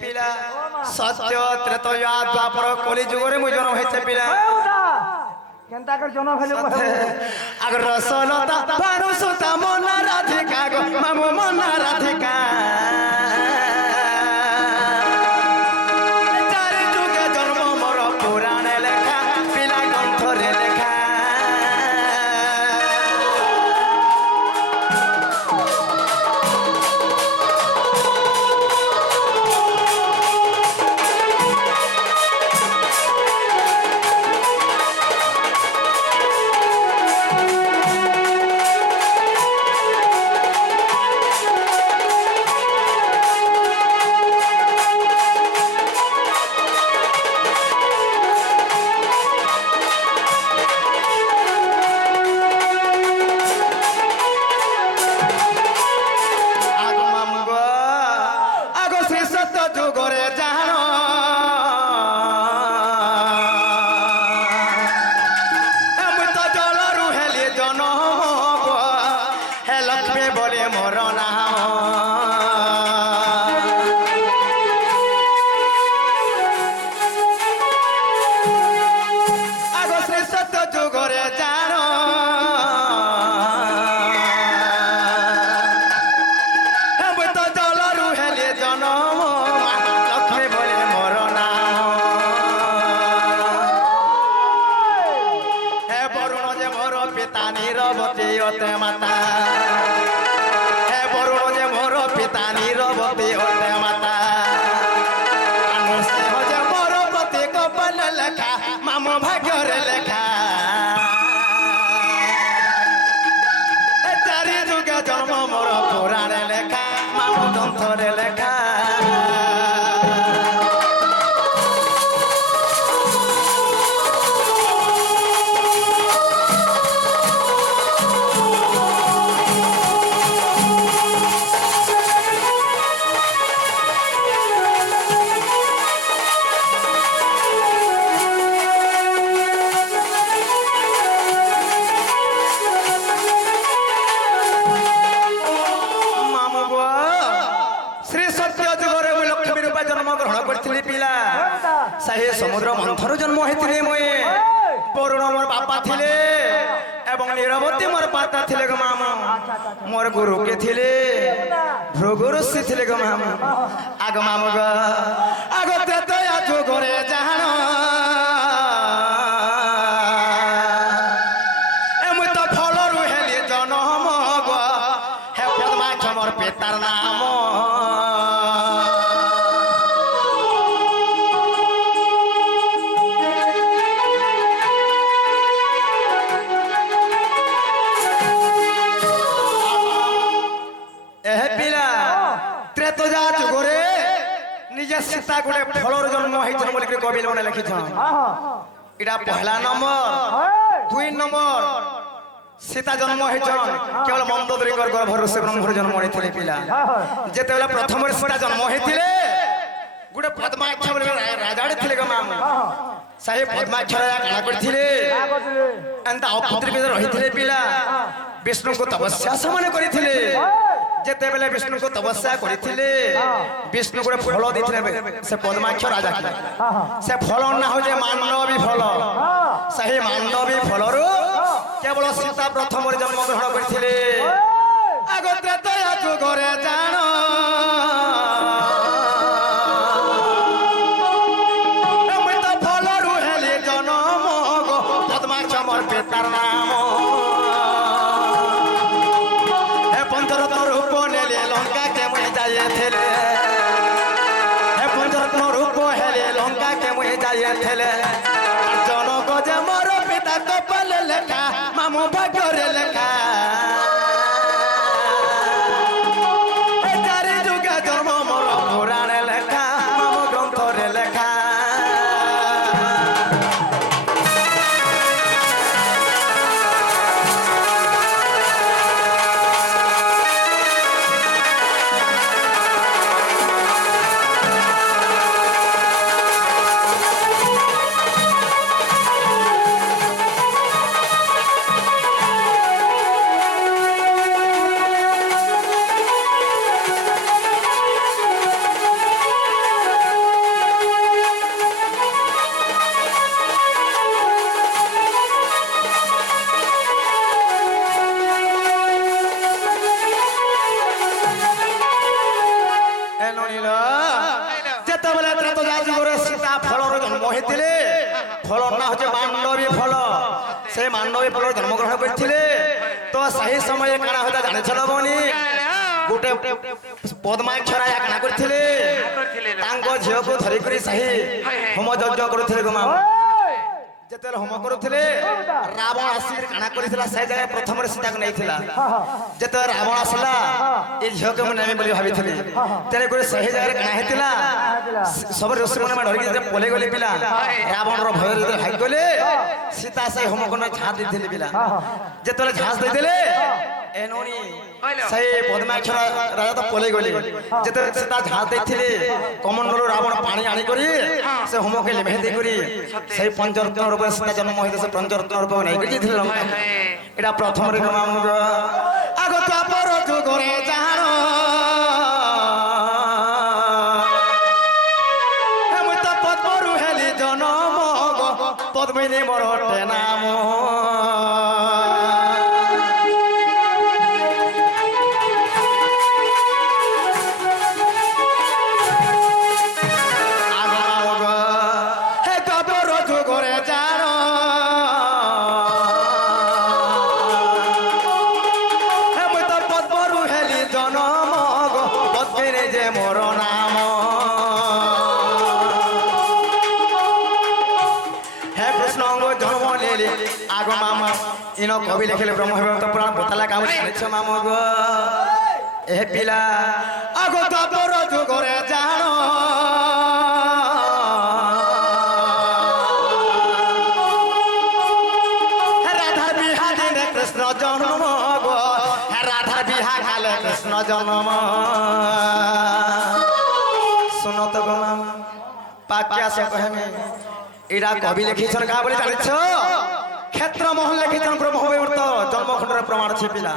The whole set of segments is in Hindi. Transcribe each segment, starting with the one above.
पिला सत्य त्रेतया द्वापर कली जुगरे मु जन्म होइছে पिला केनता कर जन्म भेले अगर रसलता बानु सुता मना राधिका गो मामो मना राधिका चारि जुगे जन्म मोर पुराण लेखा पिला ग्रंथरे लेखा माता हे बरुण जे मोर पिता नीरवती होते माता अनुसे हो जे मोर पति कपाल लेखा माम भाग्यर लेखा चारि जुगे जन्म मोर पुराण लेखा माम ग्रंथरे लेखा साहे समुद्र मंथर जन्म होते मुए बरुण मोर बापा थिले एवं नीरवती मोर पाता थिले गो मामा मोर गुरु के थिले भृगु ऋषि थिले गो मामा आग मामा गो आग तेतया जो घरे जान ए मुई तो फल रुहेली जन्म गो हे पद्माक्ष मोर पितार नाम निजे सीता गुड़े फलर जन्म होइछन बोली के कवि माने लिखिछन इडा पहला नंबर दुई नंबर सीता जन्म होइछन केवल मंदोदरीकर गर्भर से ब्रह्मर जन्म होइथिले पिला जेते बेला प्रथम सीता जन्म होइथिले गुडे पद्माक्ष बोली राजाडे थिले ग माम साहे पद्माक्ष राजा काना करथिले अंता अपपुत्री में रहिथिले पिला विष्णु को तपस्या समान करथिले जेते बेले विष्णु को तपस्या करथिले विष्णु को फल देथिले से पद्माक्ष राजा के से फल ना हो जे मानवी फल सही मानवी फलरो केवल सीता प्रथम जन्म ग्रहण करथिले आगत्रे तया जो घरे जानो मैं तो फल रुहेली जन्म गो पद्माक्ष मोर पितार नाम पंचरत्न रूप नेले लंका के मुहे जाए थेले हे पंचरत्न रूप हेले लंका के मुहे जाए थेले जनक जे मोर पिता कपाल लेखा मामो भाग्यर लेखा चारि जुगे जन्म मोर पुराण लेखा मामो ग्रंथरे लेखा ফলর জন্ম হয়েছিলে ফলর না হচ্ছে মান্ডবী ফল সেই মান্ডবী ফলর জন্মগ্রহণ করেছিলে তো সেই সময়ে কানা হইতা জানিছিল বনি গোটে পদ্মাক্ষরা কানা করছিলে তাঙ্ক ঝিওকে ধরিকরি সেই হোম যজ্ঞ করুଥିଲେ গো মা যেতেବେଳେ হোম କରୁଥିଲେ ରାବଣ ଆସିକି କାଣା କରିଥିଲା ସେ ଜାଗାରେ ପ୍ରଥମରେ ସୀତାକୁ ନେଇଥିଲା ଯେତେବେଳେ ରାବଣ ଆସିଲା ଏ ଝିଅକୁ ମୁଁ ନେବି ବୋଲି ଭାବିଥିଲି ତେଣୁକରି ସେହି ଜାଗାରେ କାଣା ହେଇଥିଲା ସବୁ ଋଷିମାନେ ଡରିକି ଯେତେବେଳେ ପଳେଇ ଗଲେ ପିଲା ରାବଣର ଭୟରେ ଯେତେବେଳେ ଭାଗି ଗଲେ ସୀତା ସେଇ ହୋମକୁଣ୍ଡ ଝାঁସ ଦେଇଥିଲେ ପିଲା ଯେତେବେଳେ ଝାঁସ ଦେଇଥିଲେ ଏନୋନି সেই পদ্মাক্ষর রাজা তো পলাই গলি যেতে সীতা ঝাঁস ଦେଇଥିଲେ কমণ্ডলু রাবণ পানি আনি করি সে হোমকে লিভেই দেই করি সেই পঞ্চরত্ন রূপে সীতা জন্ম হইতে সে পঞ্চরত্ন রূপে নাই করি দিছিল এটা প্রথম রে মামুগ আগো তাপর যুগরে জানো আমি তো পদ্মরু হেলি জনম পদ্মিনী মরটে নাম ইন কবি লিখিলে ব্রহ্মভূত পুরাণ বতালা কাম জানিছ মামগ এ পিলা আগো তাপর যুগরে জান রাধার বিহা দিনে কৃষ্ণ জন্ম গো রাধার বিহা কালে কৃষ্ণ জন্ম শুনত গো মাম পাক্যা সে কহেমি এরা কবি লিখিছন কা বলি জানিছ ক্ষেত্র মহল লিখিছন ব্রহ্মভূত জন্মখণ্ডের প্রমাণ আছে পিলা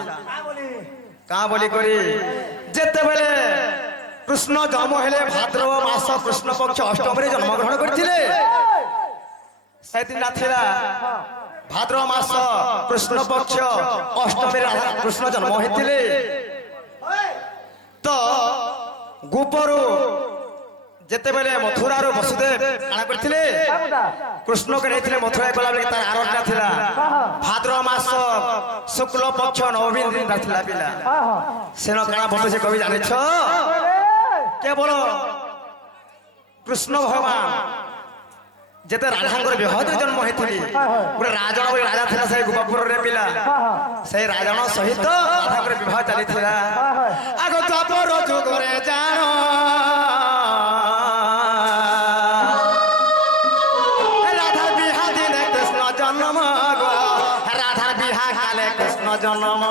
কা বলি করি যেতেবেলে কৃষ্ণ জন্ম হেলে ভাদ্রব মাস কৃষ্ণ পক্ষ অষ্টমীরে জন্মগ্রহণ করেছিলে সেদিন ଥିଲା ভাদ্রব মাস কৃষ্ণ পক্ষ অষ্টমীরে কৃষ্ণ জন্ম হয়েছিলে তো গোপরু যেতেবেলে মথুরার বসুদেব কাଣା করছিলে কৃষ্ণকে নেইছিলে মথুরা গলা বেলে তার আরটা ଥିଲା ভাদ্রব মাস শুক্ল পক্ষ নবমী দিন ଥିଲା পিলা সেন কাଣା বলছে কবি জানিছ কেবল কৃষ্ণ ভগবান যেতে রাধাঙ্কর বিবাহরে জন্ম হয়েছিল গোটে রাজণ বলে রাজা ଥିଲା সেই গোপপুরের পিলা সেই রাজণ সহিত রাধাঙ্কর বিবাহ চালিଥିଲା আগ দ্বাপর যুগরে জান জন্ম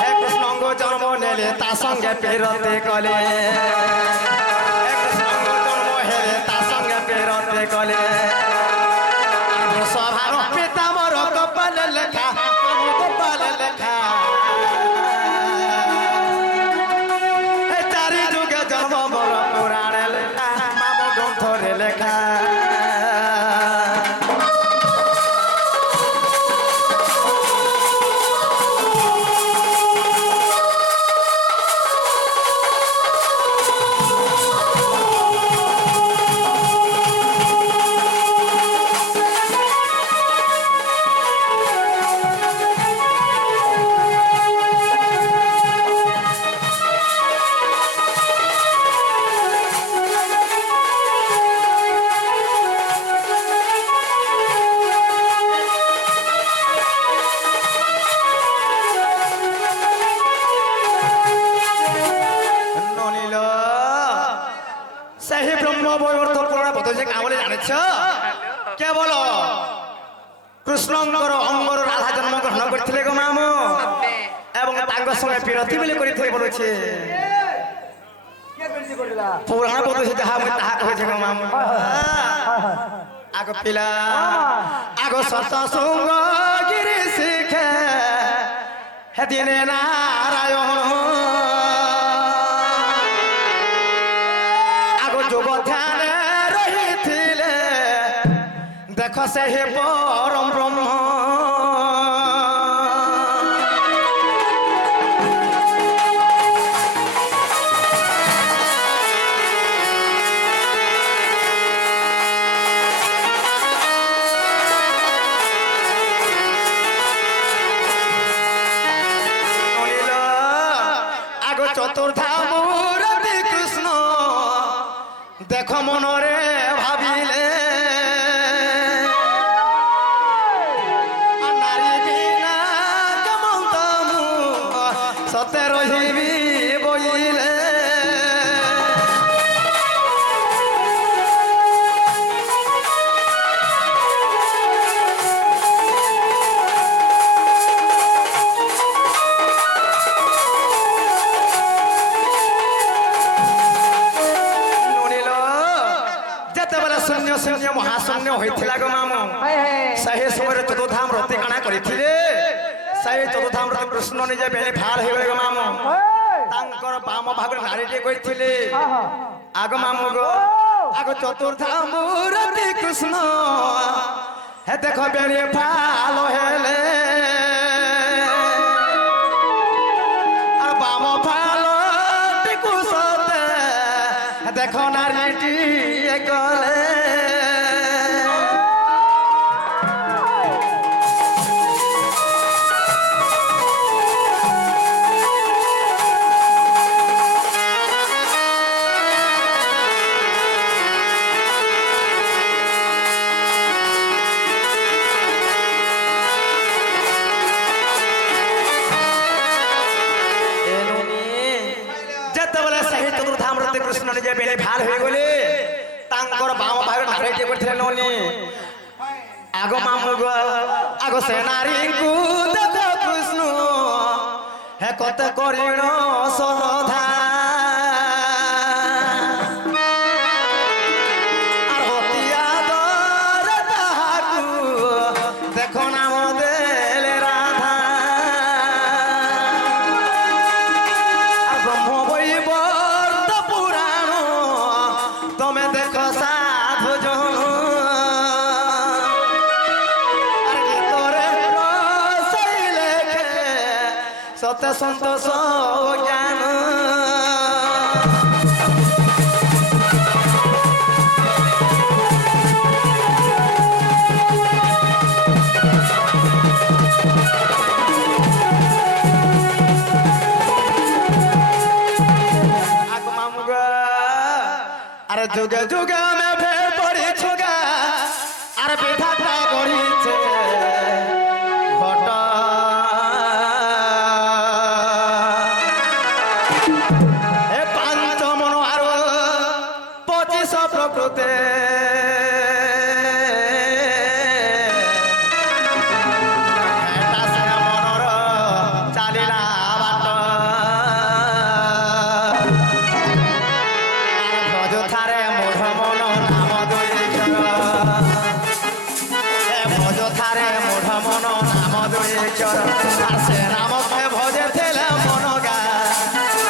হে কৃষ্ণঙ্গ জন্ম নেলে তা সঙ্গে পেরতে কলে কৃষ্ণঙ্গ জন্ম হেলে তা সঙ্গে পেরতে কলে সভার পিতামর কপালে লেখা কপালে লেখা চারি যুগে জন্ম বড় পুরাণে লেখা মাম গ্রন্থরে লেখা কেবল কৃষ্ণঙ্কর অঙ্গর রাধা জন্মগ্রহণ করছিলে গো মাম এবং তাঙ্গ সঙ্গে বিরতি বলে করিଥିଲେ বলছে পুরাণ বলছে যাহা মুই তাহা কইছে গো মাম আগ পিলা আগ সত সঙ্গ গিরি শিখে হেদিনে নারায়ণ আগ যোগ ধ্যানে রহিছিলে দেখ সে পরম ব্রহ্ম দেখো মনরে ভাবিলে আর নারী বিনা কেমন তমু সতে রহিবি বইলে শূন্য মহাশূন্য হয়েছিল গো মামু সেই সময় চতুর্ধাম রতি কাଣା করেছিলে সেই চতুর্ধাম রতি কৃষ্ণ নিজে বেলে ভার হয়ে গেলে গো মামু তাঙ্কর বাম ভাগরে নারীটিয়ে কইছিলে আগ মামু গো আগ চতুর্ধাম রতি কৃষ্ণ হে দেখো বেলে ভাল হেলে আর বাম ভাল কুশতে দেখো নারীটি গলে কৃষ্ণ নিজে বেলে ভাল হয়ে গলে তাঙ্কর বাম ভাগরে নারীটিয়ে কইଥିଲେ ননি আগ মামু গো আগ সে নারীଙ୍କୁ দেখো কৃষ্ণ হে কত করিণ সরধা আর হতিয়া দর তাহাকু দেখো নাম দেলে রাধা আর ব্রহ্ম বৈব তুমি দেখো সাধু জন আর গীতরে রসই লেখে সত্য সন্তোষ জ্ঞান আরে যুগে যুগে আমি ফের পড়িছ গা আর বিধাতা গড়িছে ঘট এ পাঞ্চ মন আর 25 প্রকৃতি চালিলা বাট ভজথারে মোঢ মন নাম দুইচর ভজথারে মোঢ মন নাম দুইচর আর সে নামকে ভজে ଥିଲେ মন গা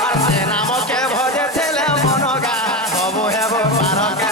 আর সে নামকে ভজে ଥିଲେ মন গা সবু হেব পারকে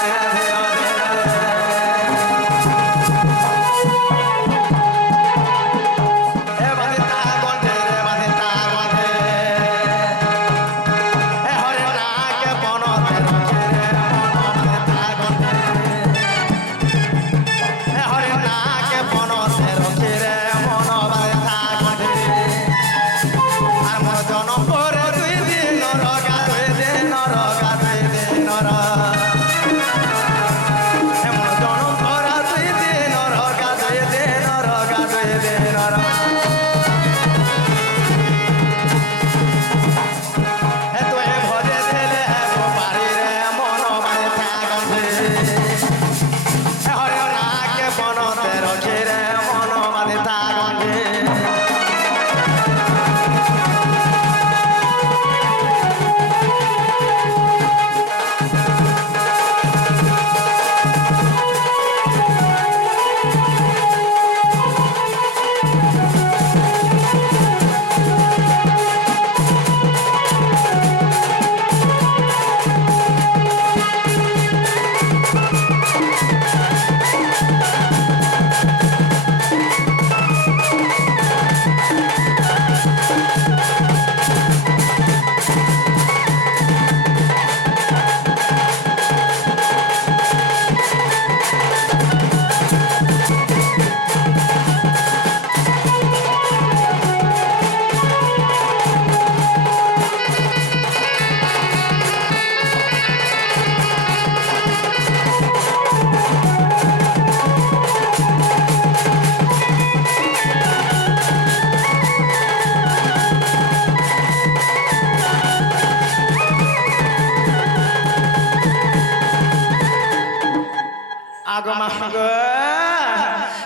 আগো মাগ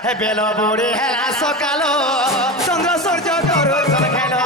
হে বেল বুড়ি হেলা সকাল চন্দ্র সূর্য করো খেলো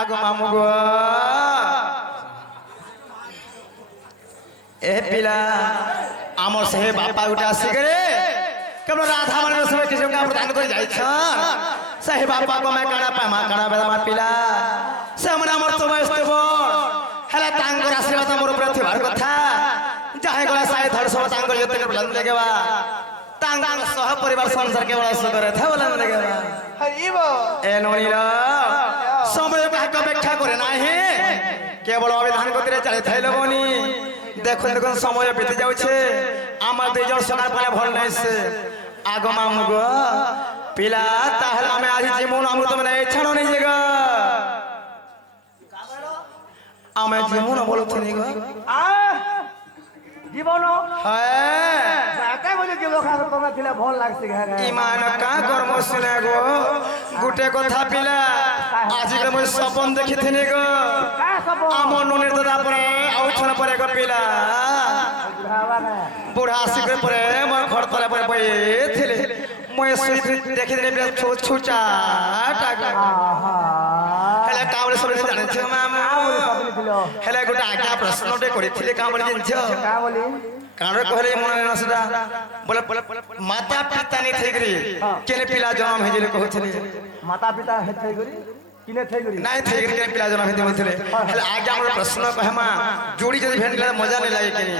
আগো মামু গো এ পিলা আমার সে বাপা উঠে আসি রে কেবল রাধা মানে সবাই কিছু কাম প্রদান করে যাইছ সেই বাপা কো মে কানা পা মা কানা বেলা মা পিলা সে মানে আমার তো বয়স তো বড় হেলা তাঙ্গর আশীর্বাদ আমার উপরে থিবার কথা যাহে গলা সাই ধর সব তাঙ্গর যতে প্রদান লাগেবা তাঙ্গ সহ পরিবার সংসার কেবল সুখ করে থা বলা লাগেবা হইবো এ ননির সময় কাহক ব্যাখ্যা করে নাহি কেবল অবিধান গতিরে চালি থাইল বনি দেখুন দেখুন সময় বেঁধে যাচ্ছে আমার দুইজন সোনার পালে ভল নাইছে আগো মামু গো পিলা তাহলে আমি আজ জীবন অমৃত মানে ছাড়ো নি যে গো আমি জীবন বলছি গো জীবন হ্যাঁ একাই বলি জীব খাবে তোমরা ছিলে ভাল লাগছে ঘরে ইমান কা কর্ম শুনে গো গুটে কথা পিলা আজকে মই স্বপন দেখিথিনি গো কা সব আমার ননের দাদা পরে আউছন পরে গো পিলা ভাবা না বুড়া আসিকে পরে মই ঘর তলে পরে বইছিলে মই সুই দেখিথিনি পিলা ছুচা টাকা আহা হেলে কাবলে সবে জানিছ মামা বলি সবলি দিল হেলে গোটা আজ্ঞা প্রশ্নটে করিছিলে কাবলে জানিছ কা বলি কারণ কহলে মনে নসদা বলে মাতা পিতা নি থেগরি কেনে পিলা জন্ম হেজিলে কହୁଥିଲେ মাতা পিতা হেথে গরি কিনে থে গরি নাই থেগরি কেনে পিলা জন্ম হেদি বলଥିଲେ হেলে আজ্ঞା আমার প্রশ্ন কহমা जोड़ी যদি ভেন্ডলে মজা নাই লাগে কেনি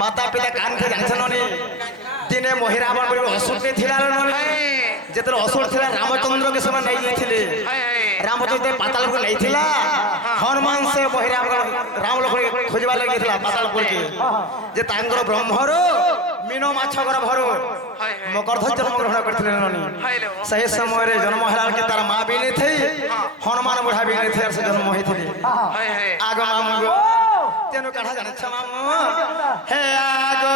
মাতা পিতা কান খে জানিছ ননি দিনে মহিরাবণ বলি অসুর নে থিলা ননি যেতর অসুর থিলা রামচন্দ্র কে সমান নাই যাইଥିଲେ রামচন্দ্র পাতালপুর লাইছিলা হনুমান সে মহিরাবণ রাম লোক খোঁজবা লাগিছিলা পাতালপুর কে যে তাঙ্গর ব্রহ্মর মিনো মাছগর ভর মকর ধ্বজ জন্ম গ্রহণ করଥିଲେ ননি সেই সময় জন্ম হলার কি তার মা বিনে থই হনুমান বুঢ়া বিনে থই সে জন্ম হইଥିଲେ আগ মামু গো তেনো কাঢ়া জানিছ মামু হে আগো